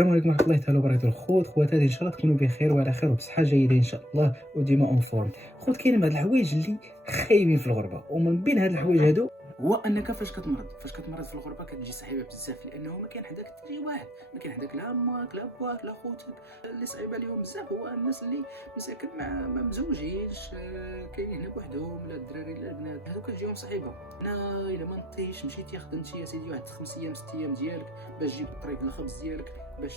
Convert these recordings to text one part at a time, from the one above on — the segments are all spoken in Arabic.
السلام عليكم ورحمة الله تعالى وبركاته. الخوت خواتاتي، ان شاء الله تكونوا بخير وعلى خير وبصحة جيدة ان شاء الله وديما اون فورم. خوت كاينين بعض الحوايج اللي خايبين في الغربة، ومن بين هاد الحوايج هادو هو انك فاش كتمرض في الغربة كتجي صعيبة بزاف، لانه ما كاين حداك تجي واحد، ما كاين حداك لا امك لا باك لا خوتك. اللي صعيبة عليهم بزاف هو الناس اللي مساكن ما مزوجينش، كاينين هنا بوحدهم، لا الدراري لا البنات، هادو كتجيهم صعيبة. انا الا ما نطيش مشيتي خدمتي يا سيدي واحد 5 ايام 6 ايام ديالك باش تجيب الطريق الخبز ديالك، باش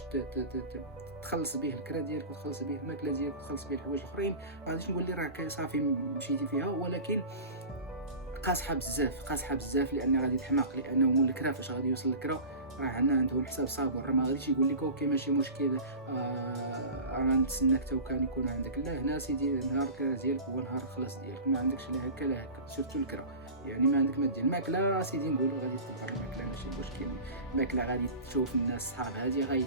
تخلص به الكرا ديالك وتخلص به الماكله ديالك وتخلص به الحوايج الاخرين. ما غاديش نقول لي راك صافي مشيتي فيها، ولكن قاصحه بزاف لان غادي تحماق، لانه مول الكرا فاش غادي يوصل الكرا راه عندهم حساب صابر. ما غاديش يقول لك اوكي ماشي مشكل، انا نتسناك تو كان يكون عندك. لا، هنا سيدي نهار الكرا ديالك هو نهار الخلاص ديالك، ما عندكش لا هكا لا هكا، سيرتو الكرا. يعني ما عندك ما دير الماكله سيدي نقولوا غادي تطلع الماكله ماشي مشكل، الماكله غادي تشوف الناس صحاب هادي غادي.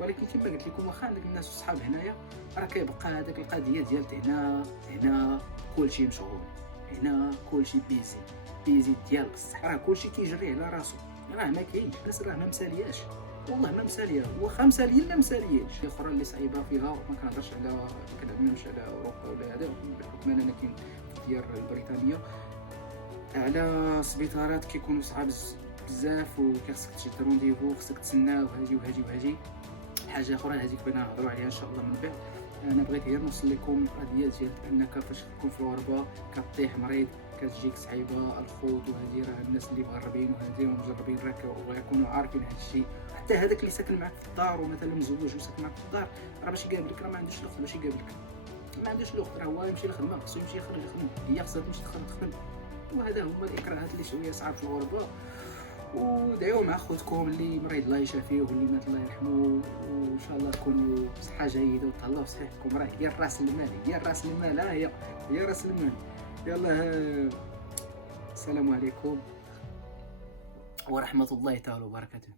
ولكن كما قلت لكم واخا عندك الناس والصحاب هنايا، راه كيبقى هذاك القضيه ديال هنا كلشي مشغول، هنا كلشي بيزي ديال بصح، راه كلشي كيجري على راسو، راه ما كاينش الناس راه ما مسالياش، والله ما مساليه، واخا مساليين ما مساليينش. الاخرى اللي صعيبه فيها ما كنهضرش على كنعملش على اوروبا ولا هذا، بحكم انا كاين في الديار البريطانيه، على سبيطارات كيكونوا صعاب بزاف، وخاصك تشد رونديفو، خاصك تسنى وهادي حاجه اخرى هذيك بغينا نهضروا عليها ان شاء الله من بعد. انا بغيت غير نوصل لكم القضيه ديال انك فاش تكون في الغربه كطيح مريض كتجيك صعيبه الخوت، وهذه راه الناس اللي مغربين وهذه مجربين راك ويكونوا عارفين هذا الشيء. حتى هذاك اللي ساكن معك في الدار ومثلا مزوج وساكن معك في الدار، راه باش يقابلك راه ما عندوش الوقت باش يقابلك، ما عندوش الوقت، راه هو يمشي للخدمه، خصو يمشي يخرج يخدم، هي خصها تمشي تخدم. وهذا هما الاكراهات اللي شويه صعاب في الغربه. ودعيو مع خوتكم اللي مريض الله يشافيه واللي مات الله يرحمه، وان شاء الله تكونوا بصحه جيده وتهلاو في صحتكم، راه هي راس المال، هي راس المال. يلا، السلام عليكم ورحمه الله تعالى وبركاته.